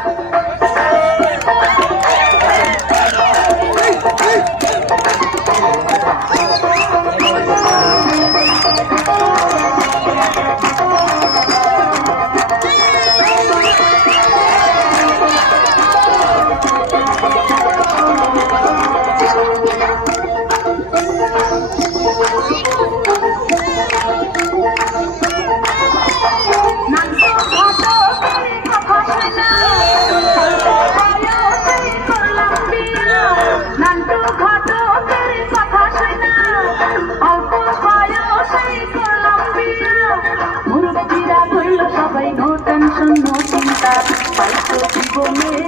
সবাই জীবনে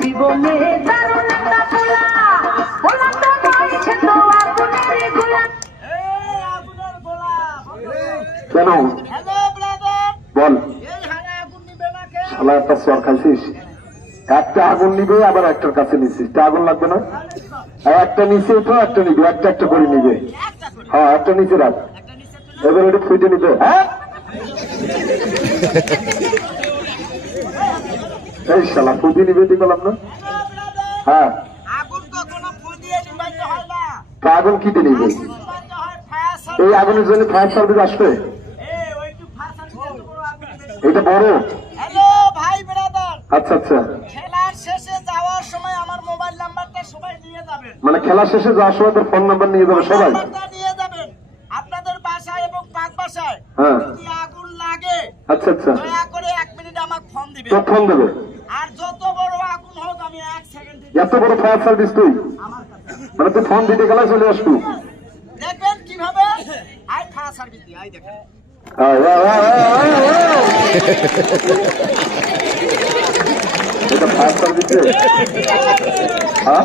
জীবনে পোলা তো গোলা। কেন? বল। শালা একটা চর খাইছিস? একটা আগুন নিবে, আবার একটার কাছে নিছিস। আগুন লাগবে না? একটা নিচে উঠো, একটা নিবে। একটা একটা করে নিবে। হ্যাঁ একটা নিচে রাখ। এবার ওটা ফুটে নিবে। হ্যাঁ? এই শালা ফুটে নিবে বললাম না? হ্যাঁ। আগুন ফুল দিয়ে নিবে? এই আগুনের জন্য ফায়ার সার্ভিস আসবে। এটা বড়। হ্যালো ভাই ব্রাদার আচ্ছা আচ্ছা। খেলার শেষে যাওয়ার সময় আমার মোবাইল নাম্বারটা সবাই নিয়ে যাবেন মানে খেলা শেষে যাওয়ার সময় তোর ফোন নাম্বার নিয়ে যাবে সবাই। নিয়ে যাবেন আপনাদের বাসায় এবং পাক বাসায় হ্যাঁ। যদি আগুন লাগে আচ্ছা আচ্ছা। দয়া করে এক মিনিট আমাকে ফোন দিবেন। ফোন দেবে। এত বড় ফায়ার সার্ভিস তুই? মানে তুই ফোন দিতে গেলে চলে আসবি। দেখবেন কীভাবে? আই ফায়ার সার্ভিস দিই আই দেখেন। আয়, আয়, আয়, আয়, আয়, আয়। এটা ফায়ার সার্ভিসে হ্যাঁ?